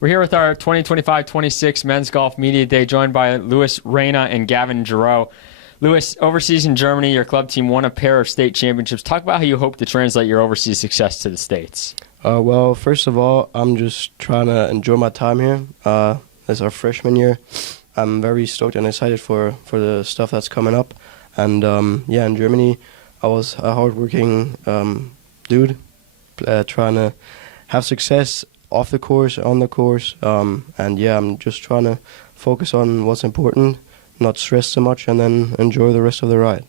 We're here with our 2025-26 Men's Golf Media Day, joined by Louis, Reina, and Gavin Giroux. Louis, overseas in Germany, your club team won a pair of state championships. Talk about how you hope to translate your overseas success to the States. Well, first of all, I'm just trying to enjoy my time here. It's our freshman year. I'm very stoked and excited for the stuff that's coming up. And in Germany, I was a hardworking dude, trying to have success off the course, on the course. I'm just trying to focus on what's important, not stress so much, and then enjoy the rest of the ride.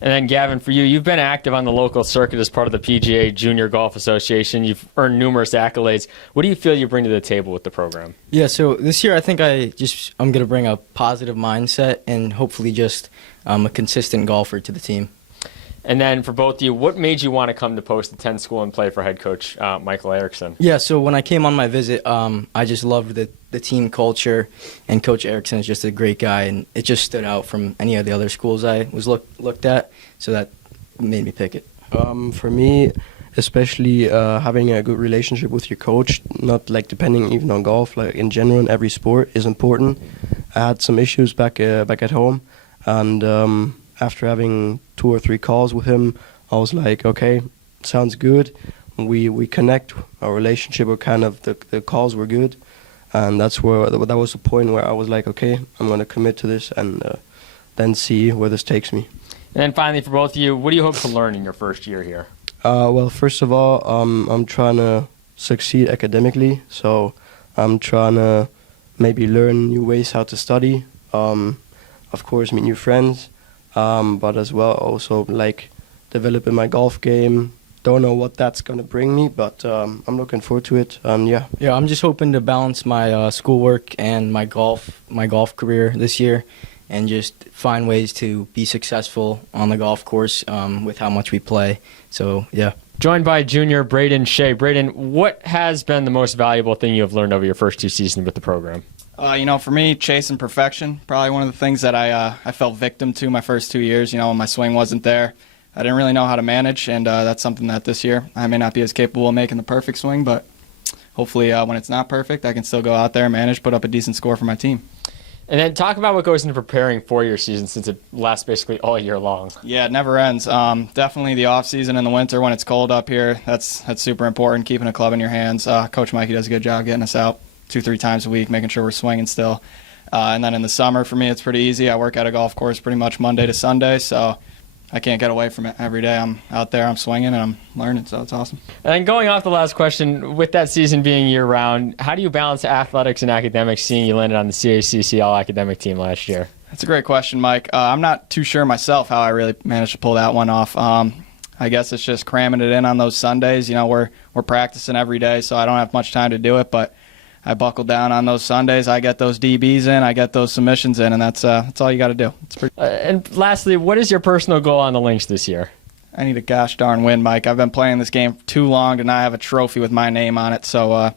And then, Gavin, for you, you've been active on the local circuit as part of the PGA Junior Golf Association. You've earned numerous accolades. What do you feel you bring to the table with the program? Yeah, so this year I think I'm going to bring a positive mindset and hopefully just a consistent golfer to the team. And then for both of you, what made you want to come to Post 10 School and play for head coach Michael Erickson? Yeah, so when I came on my visit, I just loved the team culture, and Coach Erickson is just a great guy, and it just stood out from any of the other schools I was looked at, so that made me pick it. For me, especially having a good relationship with your coach, not like depending even on golf, like in general, in every sport is important. I had some issues back at home, and after having 2 or 3 calls with him, I was like, okay, sounds good. We connect. Our relationship were kind of, the calls were good. And that was the point where I was like, okay, I'm going to commit to this and then see where this takes me. And then finally, for both of you, what do you hope to learn in your first year here? Well, first of all, I'm trying to succeed academically. So I'm trying to maybe learn new ways how to study. Of course, meet new friends. But as well also like developing my golf game. Don't know what that's going to bring me, but I'm looking forward to it. Yeah, I'm just hoping to balance my schoolwork and my golf career this year, and just find ways to be successful on the golf course with how much we play. So yeah. Joined by junior Braden, Shea. Braden, what has been the most valuable thing you have learned over your first 2 seasons with the program? For me, chasing perfection, probably one of the things that I fell victim to my first 2 years. When my swing wasn't there, I didn't really know how to manage, and that's something that this year I may not be as capable of making the perfect swing, but hopefully when it's not perfect, I can still go out there and manage, put up a decent score for my team. And then talk about what goes into preparing for your season, since it lasts basically all year long. Yeah, it never ends. Definitely the off season in the winter when it's cold up here, that's super important, keeping a club in your hands. Coach Mikey does a good job getting us out 2-3 times a week, making sure we're swinging still. And then in the summer, for me, it's pretty easy. I work at a golf course pretty much Monday to Sunday, so I can't get away from it every day. I'm out there, I'm swinging, and I'm learning, so it's awesome. And then going off the last question, with that season being year-round, how do you balance athletics and academics, seeing you landed on the CACC All-Academic team last year? That's a great question, Mike. I'm not too sure myself how I really managed to pull that one off. I guess it's just cramming it in on those Sundays. We're practicing every day, so I don't have much time to do it, but I buckle down on those Sundays. I get those DBs in, I get those submissions in, and that's all you got to do. It's pretty. And lastly, what is your personal goal on the links this year? I need a gosh darn win, Mike. I've been playing this game too long to not have a trophy with my name on it. So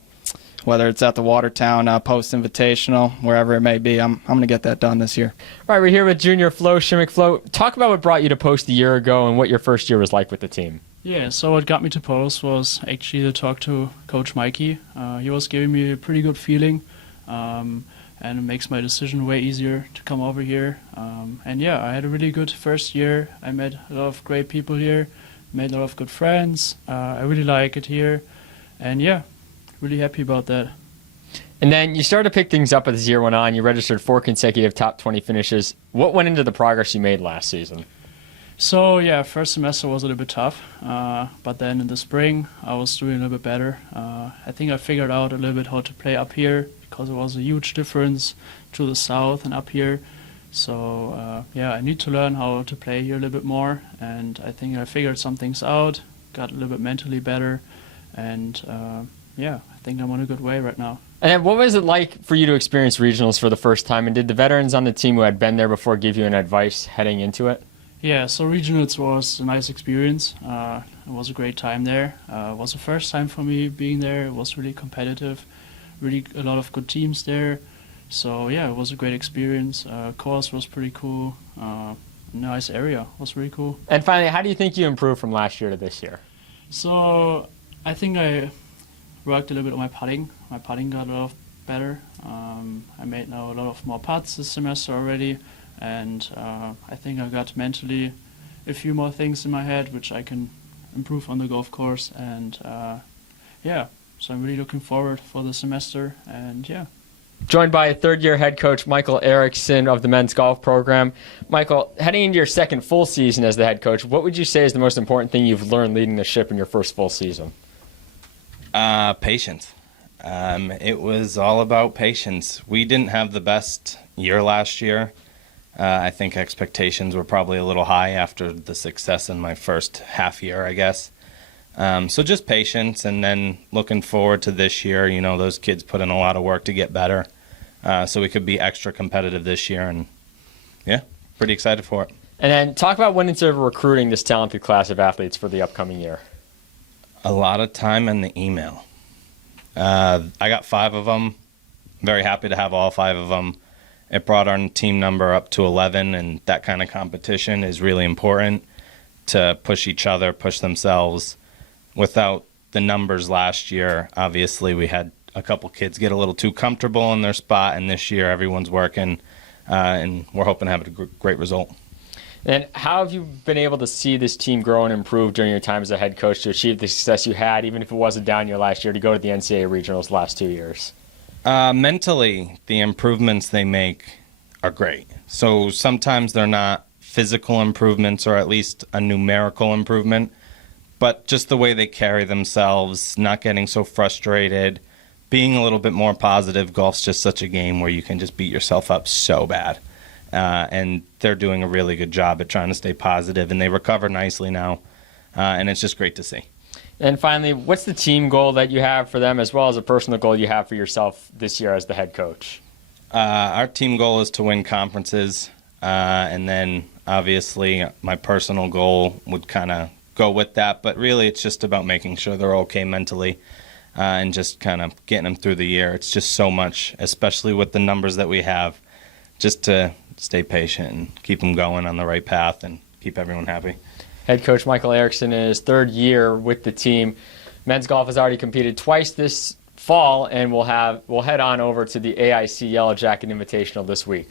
whether it's at the Watertown Post Invitational, wherever it may be, I'm going to get that done this year. All right, we're here with junior Flo, Schimek. Flo, talk about what brought you to Post a year ago and what your first year was like with the team. Yeah, so what got me to Post was actually to talk to Coach Mikey. He was giving me a pretty good feeling, and it makes my decision way easier to come over here. I had a really good first year. I met a lot of great people here, made a lot of good friends. I really like it here, and really happy about that. And then you started to pick things up as the year went on. You registered 4 consecutive top 20 finishes. What went into the progress you made last season? So first semester was a little bit tough, but then in the spring I was doing a little bit better. I think I figured out a little bit how to play up here, because it was a huge difference to the south and up here. So I need to learn how to play here a little bit more, and I think I figured some things out, got a little bit mentally better, and I think I'm on a good way right now. And then what was it like for you to experience regionals for the first time, and did the veterans on the team who had been there before give you an advice heading into it? Yeah, so regionals was a nice experience. It was a great time there. It was the first time for me being there. It was really competitive, really a lot of good teams there. So it was a great experience. Course was pretty cool. Nice area, was really cool. And finally, how do you think you improved from last year to this year? So I think I worked a little bit on my putting. My putting got a lot better. I made now a lot of more putts this semester already, and I think I got mentally a few more things in my head which I can improve on the golf course. And yeah, so I'm really looking forward for the semester. And yeah. Joined by third-year head coach Michael Erickson of the men's golf program. Michael, heading into your second full season as the head coach, what would you say is the most important thing you've learned leading the ship in your first full season? Patience. It was all about patience. We didn't have the best year last year. I think expectations were probably a little high after the success in my first half year, I guess. So just patience, and then looking forward to this year. You know, those kids put in a lot of work to get better, so we could be extra competitive this year, and yeah, pretty excited for it. And then talk about when into recruiting this talented class of athletes for the upcoming year. A lot of time in the email. I got 5 of them. Very happy to have all 5 of them. It brought our team number up to 11, and that kind of competition is really important to push each other, push themselves. Without the numbers last year, obviously we had a couple kids get a little too comfortable in their spot, and this year everyone's working, and we're hoping to have a great result. And how have you been able to see this team grow and improve during your time as a head coach to achieve the success you had, even if it was a down year last year, to go to the NCAA regionals the last 2 years? Mentally, the improvements they make are great. So sometimes they're not physical improvements, or at least a numerical improvement, but just the way they carry themselves, not getting so frustrated, being a little bit more positive. Golf's just such a game where you can just beat yourself up so bad. And they're doing a really good job at trying to stay positive, and they recover nicely now, and it's just great to see. And finally, what's the team goal that you have for them, as well as a personal goal you have for yourself this year as the head coach? Our team goal is to win conferences, and then obviously my personal goal would kind of go with that, but really it's just about making sure they're okay mentally, and just kind of getting them through the year. It's just so much, especially with the numbers that we have, just to stay patient and keep them going on the right path and keep everyone happy. Head coach Michael Erickson in his third year with the team. Men's golf has already competed twice this fall, and we'll head on over to the AIC Yellow Jacket Invitational this week.